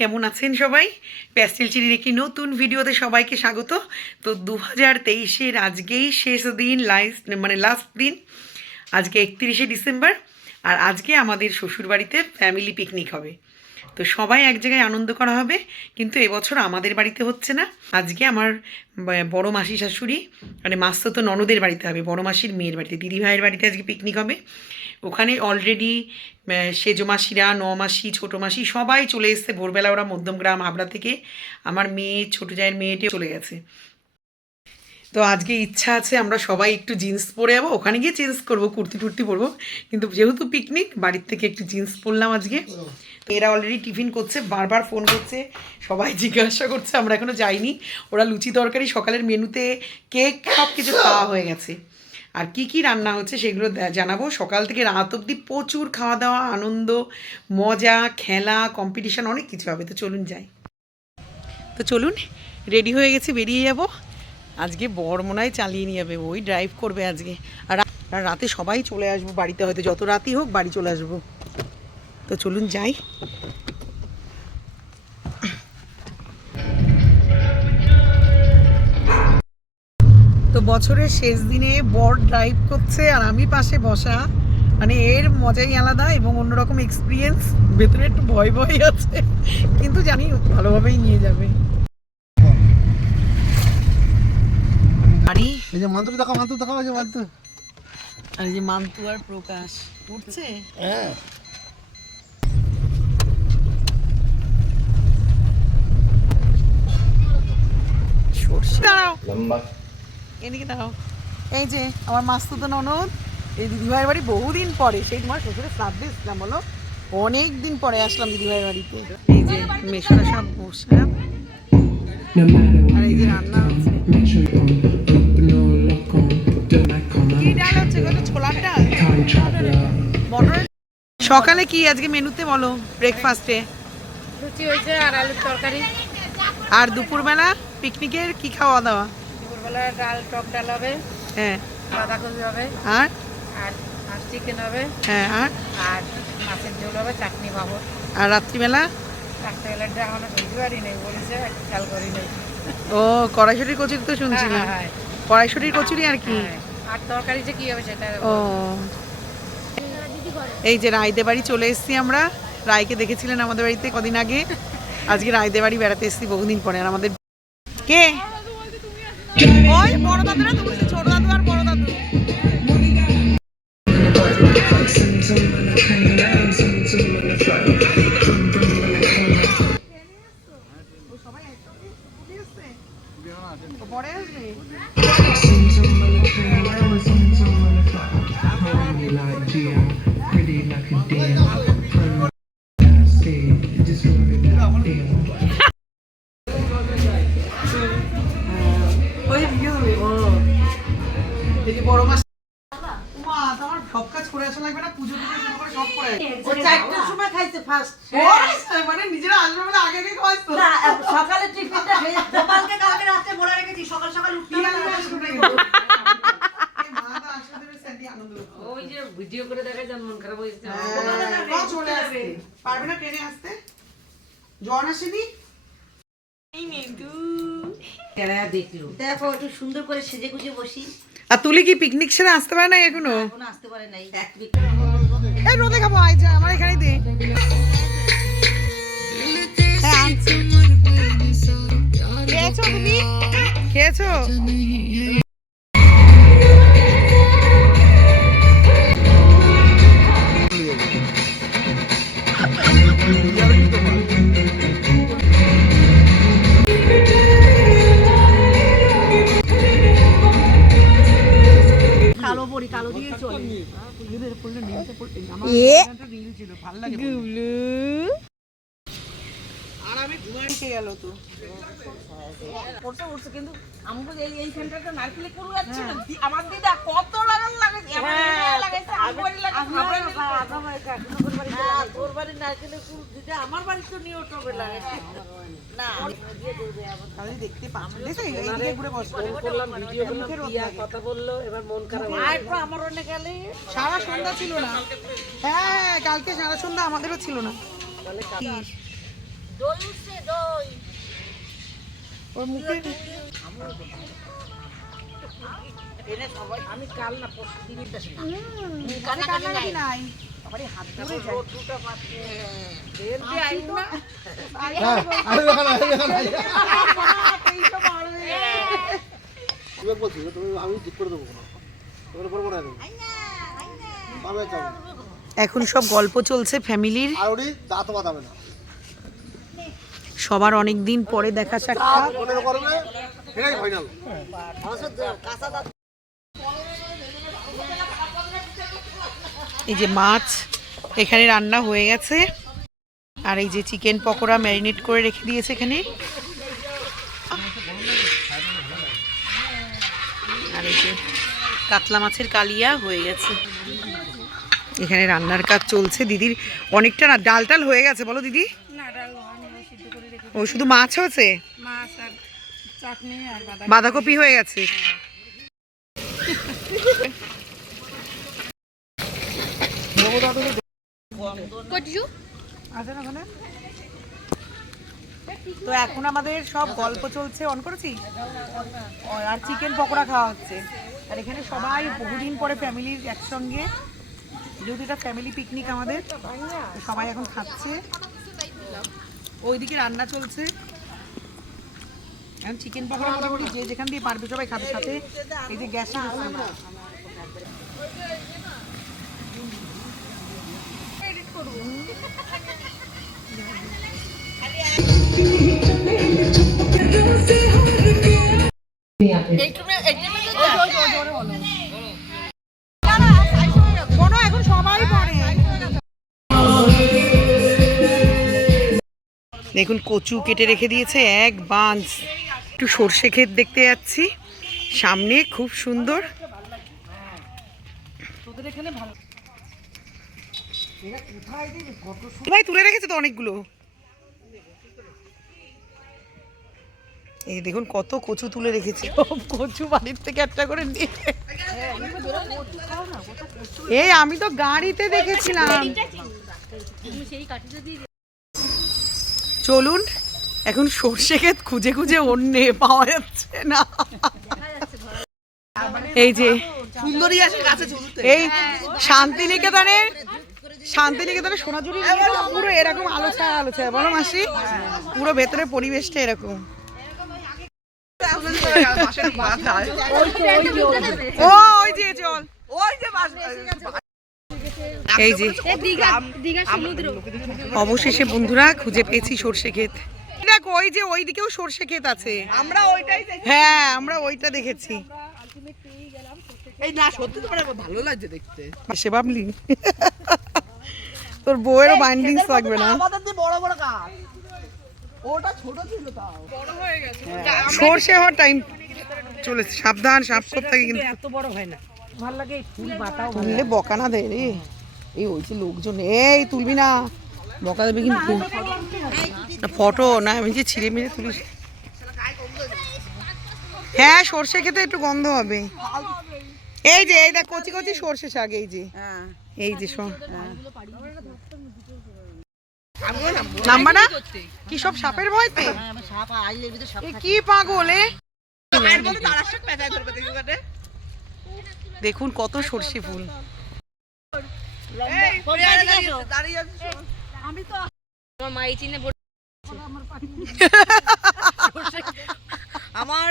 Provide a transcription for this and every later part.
কেমন আছেন সবাই? প্যাস্টেল চিনির একটি নতুন ভিডিওতে সবাইকে স্বাগত। তো 2023-এর আজকেই শেষ দিন, লাস্ট দিন। আজকে 31শে ডিসেম্বর, আর আজকে আমাদের শ্বশুরবাড়িতে ফ্যামিলি পিকনিক হবে। তো সবাই এক জায়গায় আনন্দ করা হবে, কিন্তু এবছর আমাদের বাড়িতে হচ্ছে না। আজকে আমার বড় মাসি শাশুড়ি মানে মাসতো ননদের বাড়িতে হবে, বড় মাসির মেয়ের বাড়িতে, দিদিভাইয়ের বাড়িতে আজকে পিকনিক হবে। ওখানে অলরেডি সেজো মাসিরা, নমাসি, ছোটো মাসি সবাই চলে এসছে ভোরবেলা। ওরা মধ্যমগ্রাম হাবড়া থেকে, আমার মেয়ে, ছোটো জায়ের মেয়েটিও চলে গেছে। তো আজকে ইচ্ছা আছে আমরা সবাই একটু জিন্স পরে যাবো, ওখানে গিয়ে চেঞ্জ করবো, কুর্তি টুর্তি পরবো, কিন্তু যেহেতু পিকনিক বাড়ির থেকে একটু জিন্স পরলাম আজকে। এরা অলরেডি টিফিন করছে, বারবার ফোন করছে, সবাই জিজ্ঞাসা করছে, আমরা এখনও যাইনি। ওরা লুচি তরকারি, সকালের মেনুতে কেক, সব কিছু খাওয়া হয়ে গেছে। আর কি কি রান্না হচ্ছে সেগুলো জানাবো। সকাল থেকে রাত অবধি প্রচুর খাওয়া দাওয়া, আনন্দ, মজা, খেলা, কম্পিটিশান, অনেক কিছু হবে। তো চলুন যাই। তো চলুন, রেডি হয়ে গেছি, বেরিয়ে যাব। আজকে বর মনে হয় চালিয়ে নিয়ে যাবে, ওই ড্রাইভ করবে আজকে। আর রাতে সবাই চলে আসবো বাড়িতে, হয়তো যত রাতই হোক বাড়ি চলে আসবো। তো চলুন যাই। তো বছরের শেষ দিনে বর ড্রাইভ করছে আর আমি পাশে বসা, মানে এর মজাই আলাদা এবং অন্যরকম এক্সপিরিয়েন্স। ভেতরে একটু ভয় ভয় আছে, কিন্তু জানি ভালোভাবেই নিয়ে যাবে। এই যে মান্তু দেখা, মান্তু দেখা, ওই যে মান্তু, আর এই যে মান্তু আর প্রকাশ উঠছে। হ্যাঁ, দাঁড়াও, এদিকে দাঁড়াও। এই যে আমার মাস্তুতো ননদ, এই দিদিভাইয়ের বাড়ি বহুদিন পরে, সেই তোমার শ্বশুরের শ্রাদ্ধে এসলাম, বলো অনেক দিন পরে আসলাম দিদিভাইয়ের বাড়িতে। এই যে মেশোরা সব বসলাম, আর এই যে রান্না হচ্ছে। কি ডাল হচ্ছে? ছোলার ডাল, মটর। সকালে কি আজকে মেনুতে বলো? ব্রেকফাস্টে লুচি হয়েছে আর আলুর তরকারি। আর দুপুরবেলা পিকনিকের কি খাওয়া দাওয়া? দুপুরবেলা ডাল, টক ডাল হবে, হ্যাঁ, বাঁধাকপি হবে, আর আর আর চিকেন হবে, হ্যাঁ, আর মাছের ঝোল হবে, চাটনি পাবো। আর রাত্রিবেলা? রাত্রেবেলাটা এখনো বুঝতে পারি নেই, বলেছে খেয়াল করি নেই। ও, কড়াইশুটির কচুরি তো শুনছিলাম। হ্যাঁ, কড়াইশুটির কচুরি আর কি? আর তরকারি যে কি হবে সেটা। ও, এই যে রায়দের বাড়ি চলে এসেছি আমরা। রায়কে দেখেছিলেন আমাদের বাড়িতে কদিন আগে, আজকে রায়দের বাড়ি বেড়াতে এসেছি বহুদিন পরে। আর আমাদের কে? ওই বড় দাদুরা তো বলছে, ছোট দাদু আর বড় দাদু। পরে আসবে। বড় মাস তোমার সব কাজ করে আসা লাগবে না, পুজো থেকে শুরু করে সব করে। ও 4টার সময় খাইছে ফার্স্ট। মানে নিজেরা আসবে বলে আগে আগে খাওয়াইতো। না, সকালে টিফিনটা খেয়ে গোপালকে কালকে রাতে বলে রেখেছি সকাল সকাল উঠতে হবে। ওই যে ভিডিও করে দেখা যান, মন খারাপ হয়েছে। চলে আসবে, পারবে না ট্রেনে আসতে? জন আসেনি। দেখো একটু সুন্দর করে সেজে গুজে বসি। আর তুলি কি পিকনিক সেরে আসতে পারে না এখনো? এখন আসতে পারে নাই। এই রোদে খাবো, আই যা আমার এখানেই দে। খেয়েছো তুমি? খেয়েছো? কালো বড়ি, কালো দিয়ে চলে। এ একটু নীল ছিল, ভালো লাগে আর আমি ঘুমাইতে গেল তো পড়তে উঠছে কিন্তু আমাকে এই সেন্টারটা নারকেলে পুরো যাচ্ছে না। আমার দিদা কত লাগান লাগাইছে, আমার লাগাইছে, আমার লাগাইছে, তোর বাড়ির নারকেলে ফুল দিতে আমার বাড়ি তো নিয়ে টবে লাগে না তাহলে দেখতে পাচ্ছ দেখো এইদিকে ঘুরে বসো করলাম ভিডিও করলাম দিয়া কথা বললো এবার মন খারাপ আর তো আমার অনেক গেলে সারা সন্ধ্যা ছিল না। হ্যাঁ কালকে সারা সন্ধ্যা আমাদেরও ছিল না। দই উঠছে দই ওর মুখে এনে সবাই আমি কাল না পরশু দিনটা কানে কান্নাকাটি নাই আমারই হাত ধরে যায় দুটো পাচ্ছে এর দিয়ে আইন না আরে দেখো না এইটা মারবে তুমি বলছি তুমি আমি ঠিক করে দেবো না তোর করবো না আমি পাবে চাও এখন সব গল্প চলছে ফ্যামিলির, আর ওটি দাঁত বাঁধাবে না সবার অনেক দিন পরে দেখা সাক্ষাৎ। মনে করবে এটাই ফাইনাল কাঁচা দাঁত এই যে মাছ এখানে রান্না হয়ে গেছে, আর এই যে চিকেন পকোড়া ম্যারিনেট করে রেখে দিয়েছে এখানে, আর এই যে কাতলা মাছের কালিয়া হয়ে গেছে। এখানে রান্নার কাজ চলছে দিদির, অনেকটা না ডাল টাল হয়ে গেছে বলো দিদি? না ডাল আমি সিদ্ধ করে রেখে ও শুধু মাছ হয়েছে, মাছ আর চাটনি আর বাঁধাকপি হয়ে গেছে। আছে না ওখানে? তো এখন আমাদের সব গল্প চলছে, অন করেছি, আর চিকেন পকোড়া খাওয়া হচ্ছে। আর এখানে সবাই বহুদিন পরে ফ্যামিলির একসঙ্গে, যেহেতু এটা ফ্যামিলি পিকনিক আমাদের, তো সবাই এখন খাচ্ছে। ওইদিকে রান্না চলছে, এখন চিকেন পকোড়া মোটামুটি যে যেখান দিয়ে পারবে সবাই খাবে। সাথে এই যে গ্যাসের এখন সবাই পড়ে। দেখুন কচু কেটে রেখে দিয়েছে এক বাঁশ। একটু সর্ষে ক্ষেত দেখতে যাচ্ছি সামনে, খুব সুন্দর। ভাই তুলে রেখেছে তো অনেকগুলো। এই দেখুন কত কচু তুলে রেখেছে, কচু বাড়ির থেকে একটা করে নিয়ে। এই আমি তো গাড়িতে দেখেছিলাম। চলুন এখন সর্ষে ক্ষেত খুঁজে খুঁজে অন্যে পাওয়া যাচ্ছে না। এই যে সুন্দরী আছে গাছে, এই শান্তিনিকেতনের সোনাঝুরি পুরো এরকম আলো ছায়া বলো মাসি, পুরো ভেতরে পরিবেশটা এরকম। ও ওই যে চল, এই যে অবশেষে বন্ধুরা খুঁজে পেয়েছি সর্ষে ক্ষেত। দেখো ওই যে ওই দিকেও সর্ষে ক্ষেত আছে, আমরা ওইটাই, হ্যাঁ আমরা ওইটা দেখেছি। এই না সত্যি তো ভালো লাগছে দেখতে। সে ভাবলি তোর বউয়েরও বাইন্ডিংস লাগবে না। আমাদের যে বড় বড় গাছ, ওটা ছোট ছিল তাও বড় হয়ে গেছে। সর্ষে হওয়ার টাইম চলেছে, সাবধান সাপ সব থাকে কিন্তু এত বড় হয় না। ভালো লাগে ফুল বাটাও তুললে বকা না দেয় রে। এই ওই যে লোকজন, এই তুলবি না বকা দেবে কিন্তু। ফটো না আমি যে ছিঁড়ে মেরে তুলিস। হ্যাঁ সর্ষে খেতে একটু গন্ধ হবে। এই যে এই দেখ কচি কচি সর্ষে শাক, এই যে এই যে নাম্বার না কি সব সাপের ভয়তে কি পাগল। দেখুন কত সর্ষে ফুল। আমার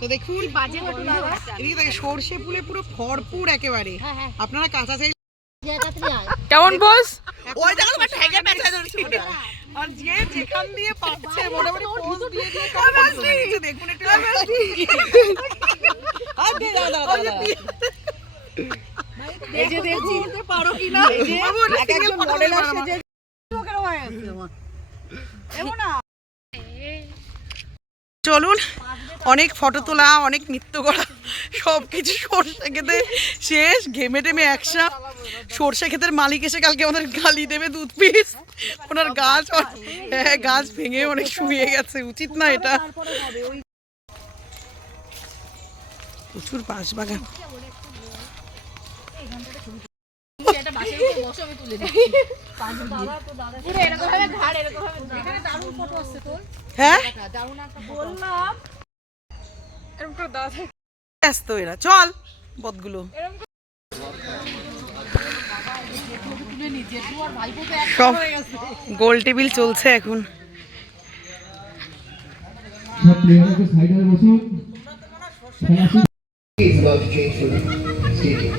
তো দেখুন সর্ষে ফুলে পুরো ভরপুর একেবারে। আপনারা কাঁচা চাই কেমন বস, ওই দেখো ঠ্যাঙে পেঁচা ধরছে, আর যে যেখান দিয়ে পাচ্ছে মোটামুটি পোজ দিয়ে দিয়ে দেখুন একটু। এই যে দেখছি পারো কিনা এই যে একজন মডেল আসছে যে লোকের হয়ে গেছে আমার এমন না চলুন, অনেক ফটো তোলা, অনেক নৃত্য করা, সব কিছু সর্ষে খেতে শেষ। ঘেমে টেমে একসা। সর্ষে ক্ষেতের মালিক এসে কালকে আমাদের গালি দেবে 2 পিস। ওনার গাছ, হ্যাঁ গাছ ভেঙে অনেক শুয়ে গেছে, উচিত না এটা। প্রচুর বাঁশ বাগান। হ্যাঁ ব্যস্ত এরা, চল বদগুলো সব গোল টেবিল চলছে এখন। He's about to change for the stadium.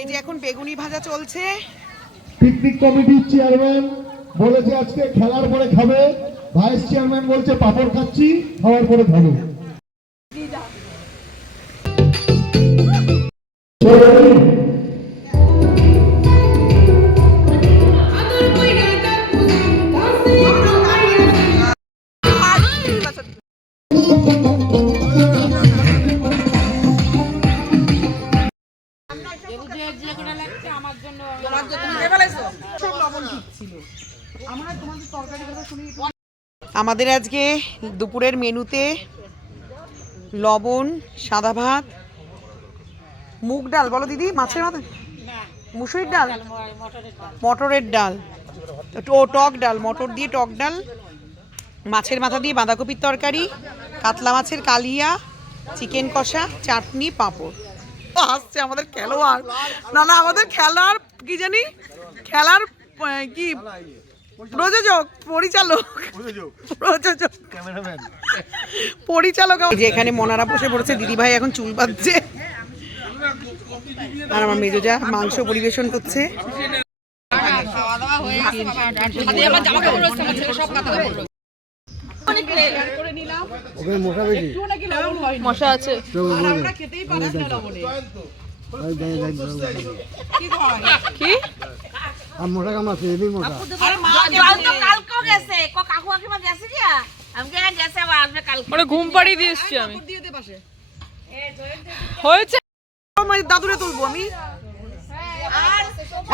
এই যে এখন বেগুনি ভাজা চলছে। পিকনিক কমিটির চেয়ারম্যান বলেছে আজকে খেলার পরে খাবে, ভাইস চেয়ারম্যান বলছে পাপড় খাচ্ছি, খাওয়ার পরে খাবো। আমাদের আজকে দুপুরের মেনুতে লবণ, সাদা ভাত, মুগ ডাল, বলো দিদি, মাছের মাথা, মুসুরির ডাল, মটরের ডাল, ও টক ডাল, মটর দিয়ে টক ডাল, মাছের মাথা দিয়ে বাঁধাকপির তরকারি, কাতলা মাছের কালিয়া, চিকেন কষা, চাটনি, পাঁপড়। আসছে আমাদের খেলোয়াড়, না না আমাদের খেলার কি জানি, খেলার কি প্রযোজক, পরিচালক, পরিচালক। যে এখানে মনারা বসে পড়েছে, দিদি ভাই এখন চুল বাঁধছে, আর আমার মেজোজা মাংস পরিবেশন করছে। মশা আছে কি মোটা কাম আছে, এদিন মোটা ঘুম পাড়িয়ে দিয়ে এসছি আমি। হয়েছে দাদুরে তুলবো আমি,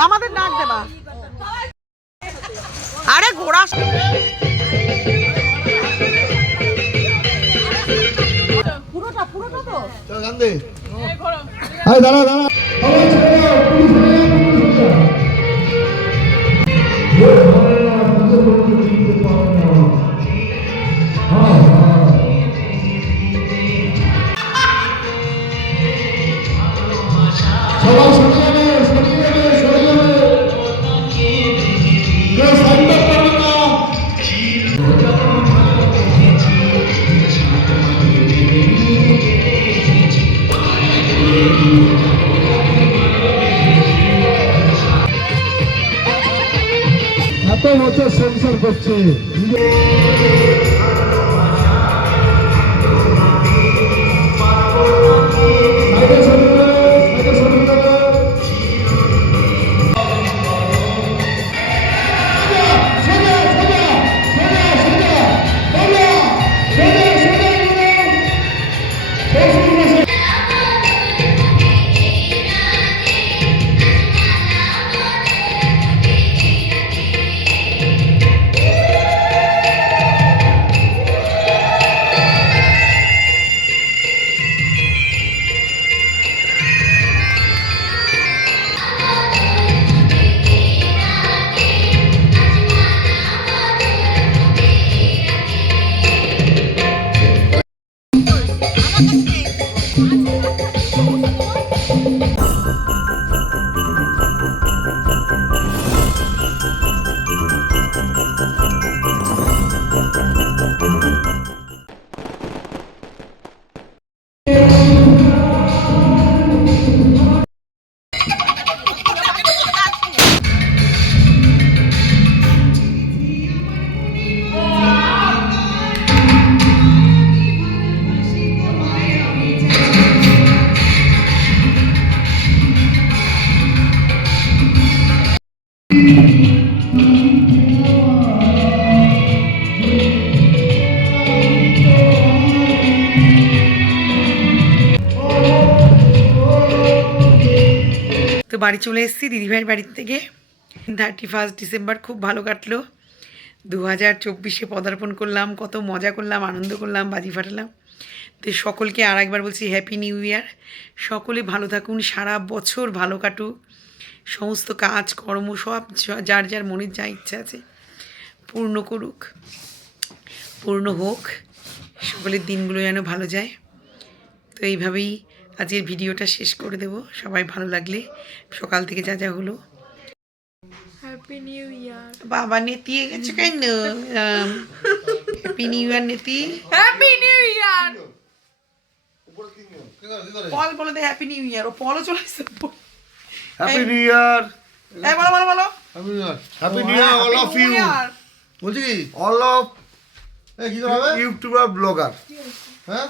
আমাদের ডাক দেবা। আরে ঘোড়া পুরোটা তো দাঁড়া দাঁড়া এত বছর সংসার করছে। তো বাড়ি চলে এসেছি দিদিভাইয়ের বাড়ির থেকে। 31 ডিসেম্বর খুব ভালো কাটলো। 2024-এ পদার্পণ করলাম, কত মজা করলাম, আনন্দ করলাম, বাজি ফাটালাম। তো সকলকে আর একবার বলছি হ্যাপি নিউ ইয়ার। সকলে ভালো থাকুন, সারা বছর ভালো কাটুক, সমস্ত কাজ কর্ম সব যার যার মনের যা ইচ্ছা আছে পূর্ণ করুক, পূর্ণ হোক, সকলের দিনগুলো যেন ভালো যায়। তো এইভাবেই আজকের ভিডিওটা শেষ করে দেব। সবাই ভালো লাগলে সকাল থেকে যা যা হলো। Happy new year. বাবা নেতিয়ে গেছে কেন? হ্যাপি নিউ ইয়ার নেতি। Happy new year. পল বলে দে হ্যাপি নিউ ইয়ার। ও পলও চলে এসেছে। Happy new year. এই বলো বলো বলো। Happy new year all of you. বলছি কি অল অফ ইউটিউবার ব্লগার। হ্যাঁ